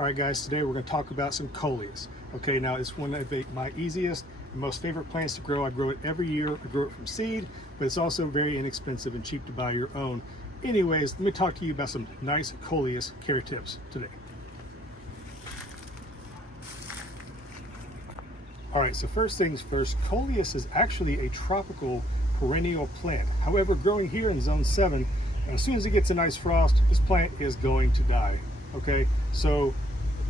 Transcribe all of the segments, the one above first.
All right guys, today we're going to talk about some Coleus. Okay, now it's one of my easiest and most favorite plants to grow. I grow it every year. I grow it from seed, but it's also very inexpensive and cheap to buy your own. Anyways, let me talk to you about some nice Coleus care tips today. All right, so first things first, Coleus is actually a tropical perennial plant. However, growing here in zone 7, as soon as it gets a nice frost, this plant is going to die. Okay, so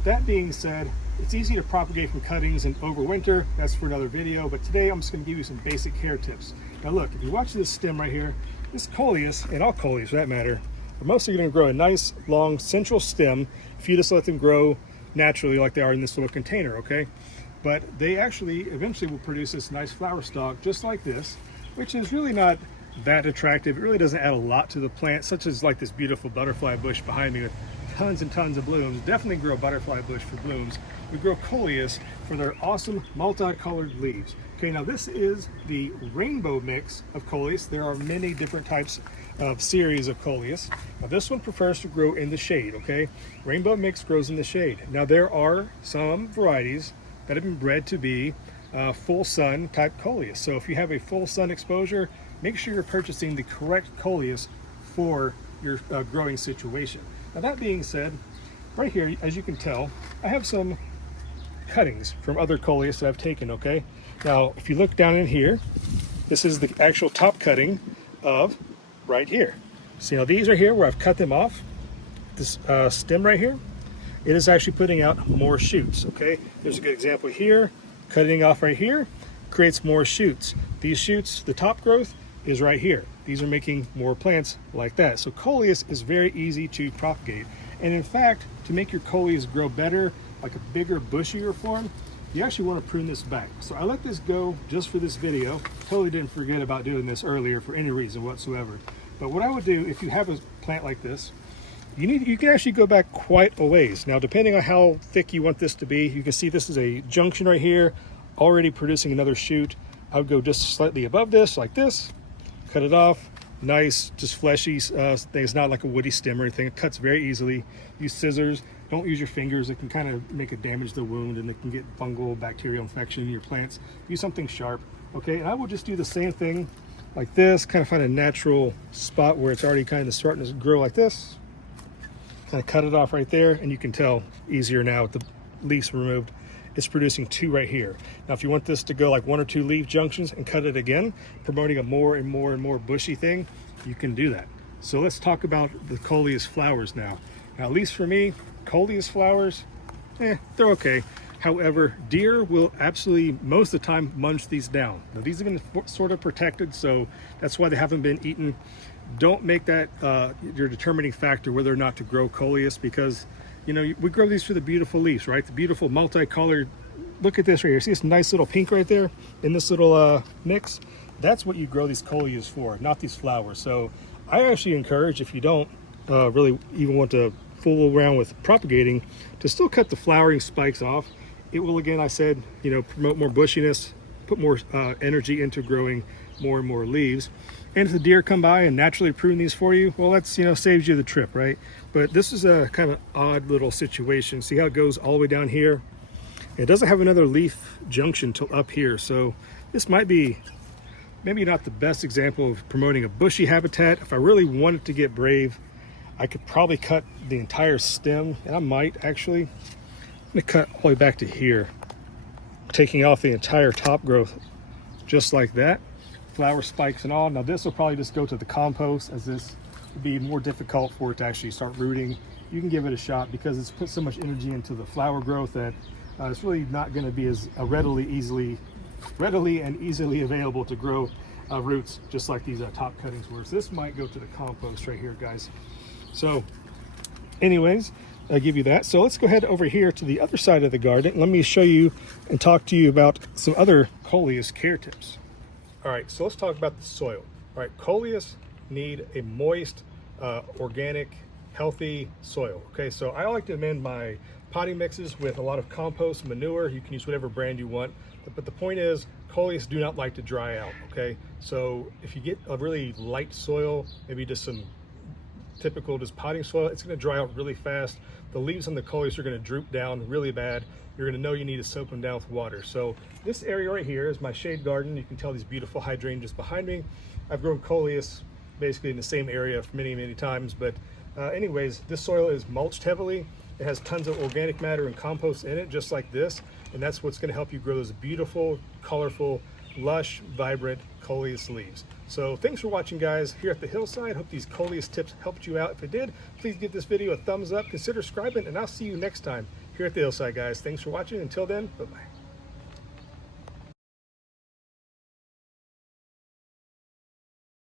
that being said, it's easy to propagate from cuttings and overwinter. That's for another video, but today I'm just going to give you some basic care tips. Now look, if you watch this stem right here, this Coleus, and all Coleus for that matter, are mostly going to grow a nice long central stem if you just let them grow naturally like they are in this little container, okay? But they actually eventually will produce this nice flower stalk just like this, which is really not that attractive. It really doesn't add a lot to the plant, such as like this beautiful butterfly bush behind me with tons and tons of blooms. Definitely grow butterfly bush for blooms. We grow Coleus for their awesome multicolored leaves. Okay, now this is the rainbow mix of Coleus. There are many different types of series of Coleus. Now this one prefers to grow in the shade, okay? Rainbow mix grows in the shade. Now there are some varieties that have been bred to be full sun type Coleus. So if you have a full sun exposure, make sure you're purchasing the correct Coleus for your growing situation. Now that being said, right here, as you can tell, I have some cuttings from other Coleus that I've taken, okay? Now, if you look down in here, this is the actual top cutting of right here. See, now these are here where I've cut them off. This stem right here, it is actually putting out more shoots, okay? There's a good example here. Cutting off right here creates more shoots. These shoots, the top growth is right here. These are making more plants like that. So Coleus is very easy to propagate. And in fact, to make your Coleus grow better, like a bigger, bushier form, you actually want to prune this back. So I let this go just for this video. Totally didn't forget about doing this earlier for any reason whatsoever. But what I would do, if you have a plant like this, you can actually go back quite a ways. Now, depending on how thick you want this to be, you can see this is a junction right here, already producing another shoot. I would go just slightly above this, like this, cut it off. Nice, just fleshy thing. It's not like a woody stem or anything. It cuts very easily. Use scissors. Don't use your fingers. It can kind of make it damage the wound, and it can get fungal, bacterial infection in your plants. Use something sharp, okay? And I will just do the same thing like this, kind of find a natural spot where it's already kind of starting to grow like this. Kind of cut it off right there, and you can tell easier now with the leaves removed. It's producing 2 right here. Now, if you want this to go like 1 or 2 leaf junctions and cut it again, promoting a more and more and more bushy thing, you can do that. So let's talk about the Coleus flowers now. Now, at least for me, Coleus flowers, they're okay. However, deer will absolutely, most of the time, munch these down. Now, these have been sort of protected, so that's why they haven't been eaten. Don't make that your determining factor whether or not to grow Coleus, because you know, we grow these for the beautiful leaves, right? The beautiful multicolored. Look at this right here. See this nice little pink right there in this little mix? That's what you grow these Coleus for, not these flowers. So I actually encourage, if you don't really even want to fool around with propagating, to still cut the flowering spikes off. It will, again, I said, you know, promote more bushiness, put more energy into growing more and more leaves. And if the deer come by and naturally prune these for you, well, that's, you know, saves you the trip, right? But this is a kind of odd little situation. See how it goes all the way down here? It doesn't have another leaf junction till up here. So this might be maybe not the best example of promoting a bushy habitat. If I really wanted to get brave, I could probably cut the entire stem, and I might actually. I'm gonna cut all the way back to here, taking off the entire top growth just like that. Flower spikes and all. Now this will probably just go to the compost, as this would be more difficult for it to actually start rooting. You can give it a shot because it's put so much energy into the flower growth that it's really not going to be as readily and easily available to grow roots, just like these top cuttings were. So this might go to the compost right here, guys. So anyways, I'll give you that. So let's go ahead over here to the other side of the garden. Let me show you and talk to you about some other Coleus care tips. All right, so let's talk about the soil. All right, Coleus need a moist, organic, healthy soil. Okay, so I like to amend my potting mixes with a lot of compost, manure. You can use whatever brand you want, but the point is, Coleus do not like to dry out. Okay, so if you get a really light soil, maybe just some typical just potting soil, it's going to dry out really fast. The leaves on the coleus are going to droop down really bad. You're going to know you need to soak them down with water. So this area right here is my shade garden. You can tell these beautiful hydrangeas behind me. I've grown coleus basically in the same area for many times, but anyways, this soil is mulched heavily. It has tons of organic matter and compost in it, just like this, and that's what's going to help you grow those beautiful, colorful, lush, vibrant coleus leaves. So thanks for watching, guys, here at the hillside. Hope these coleus tips helped you out. If it did, please give this video a thumbs up, consider subscribing, and I'll see you next time here at the hillside, guys. Thanks for watching. Until then, bye-bye.